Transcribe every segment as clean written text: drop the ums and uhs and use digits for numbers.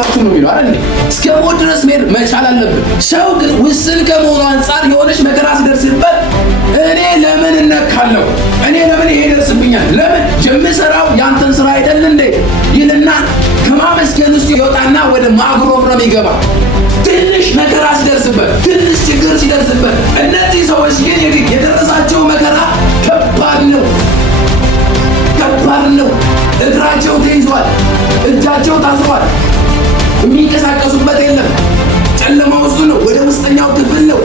አልተባችሁ ነው የሚለው አይደል? እስከ ሞት ድረስ መሄድ መቻል አለብን። ሰው ግን ውስን ከመሆኑ አንጻር የሆነች መከራ ሲደርስበት እኔ ለምን እነካለሁ? እኔ ለምን ይሄ ይደርስብኛል? ለምን የምሰራው ያንተን ስራ አይደል እንዴ ይልና ከማመስገን ውስጥ ይወጣና ወደ ማጉረምረም ይገባ። ትንሽ መከራ ሲደርስበት፣ ትንሽ ችግር ሲደርስበት፣ እነዚህ ሰዎች ግን የደረሳቸው መከራ ከባድ ነው፣ ከባድ ነው። እግራቸው ተይዟል፣ እጃቸው ታስሯል፣ የሚንቀሳቀሱበት የለም። ጨለማ ውስጥ ነው፣ ወደ ውስጠኛው ክፍል ነው።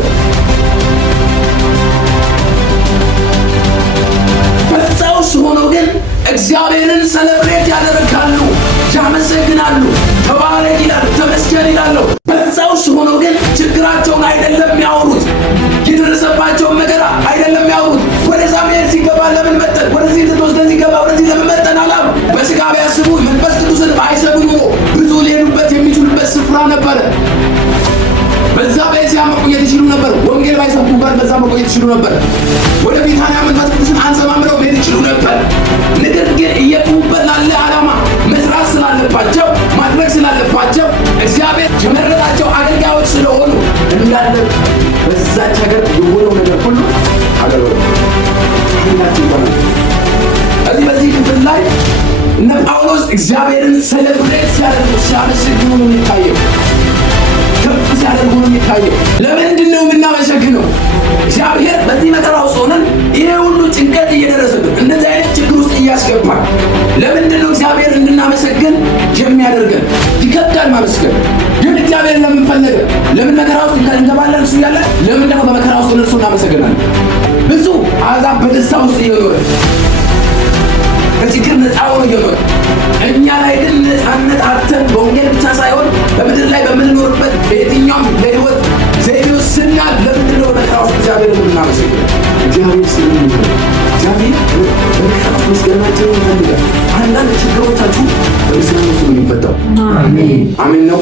በዛው ውስጥ ሆነው ግን እግዚአብሔርን ሰለብሬት ያደርጋሉ፣ ያመሰግናሉ፣ ተባረክ ይላሉ፣ ተመስገን ይላሉ። በዛው ውስጥ ሆነው ግን ችግራቸውን አይደለም የሚያወሩት፣ የደረሰባቸውን መከራ አይደለም የሚያወሩት። ወደዛ መሄድ ሲገባ ለምን መጠን፣ ወደዚህ ልትወስደን ሲገባ ወደዚህ ለምን መጠን አላሉ። በስጋ ቢያስቡ መንፈስ ቅዱስን ባይሰሙ ኖሮ ብዙ ሊሄዱበት የሚችሉበት ስፍራ ነበረ። በዛ በእስያ መቆየት ይችሉ ነበር። ወንጌል ባይሰብኩ ጋር በዛ መቆየት ይችሉ ነበር። ወደ ቢታንያ መንፈስ ቅዱስን አንሰማምረው መሄድ ይችሉ ነበር። ነገር ግን እየቆሙበት ላለ ዓላማ መስራት ስላለባቸው፣ ማድረግ ስላለባቸው፣ እግዚአብሔር የመረጣቸው አገልጋዮች ስለሆኑ እንዳለ በዛች ሀገር የሆነው ነገር ሁሉ አገሮች ሁላችን ይባላል። በዚህ ክፍል ላይ እነ ጳውሎስ እግዚአብሔርን ሴሌብሬት ሲያደርጉ ሲያመሰግኑ ነው የሚታየው። ከፍ ሲያደርጉ ነው የሚታየው። ለምንድን ነው የምናመሰግነው? እግዚአብሔር በዚህ መከራ ውስጥ ሆነን ይሄ ሁሉ ጭንቀት እየደረሰብን እንደዚህ አይነት ችግር ውስጥ እያስገባን ለምንድን ነው እግዚአብሔር እንድናመሰግን የሚያደርገን? ይከብዳል ማመስገን፣ ግን እግዚአብሔር ለምን ፈለገ? ለምን መከራ ውስጥ እንገባለን እሱ እያለ? ለምን ደግሞ በመከራ ውስጥ እርሱ እናመሰግናለን? ብዙ አሕዛብ በደስታ ውስጥ እየኖረ ከችግር ነፃ ሆኖ እየኖረ እኛ ላይ ግን ነፃነት አጥተን በወንጌል ብቻ ሳይሆን በምድር ላይ በምንኖርበት በየትኛውም ለህይወት ዘይቤ ውስጥ ስናል ለምንድን ነው በመከራ ውስጥ እግዚአብሔር የምናመሰግነው? እግዚአብሔር ስለሚፈልግ፣ እግዚአብሔር በመከራ ውስጥ ምስጋናችንን ይፈልጋል። አንዳንድ ችግሮቻችሁ በምስጋና ውስጥ ነው የሚፈታው። አሜን ነው።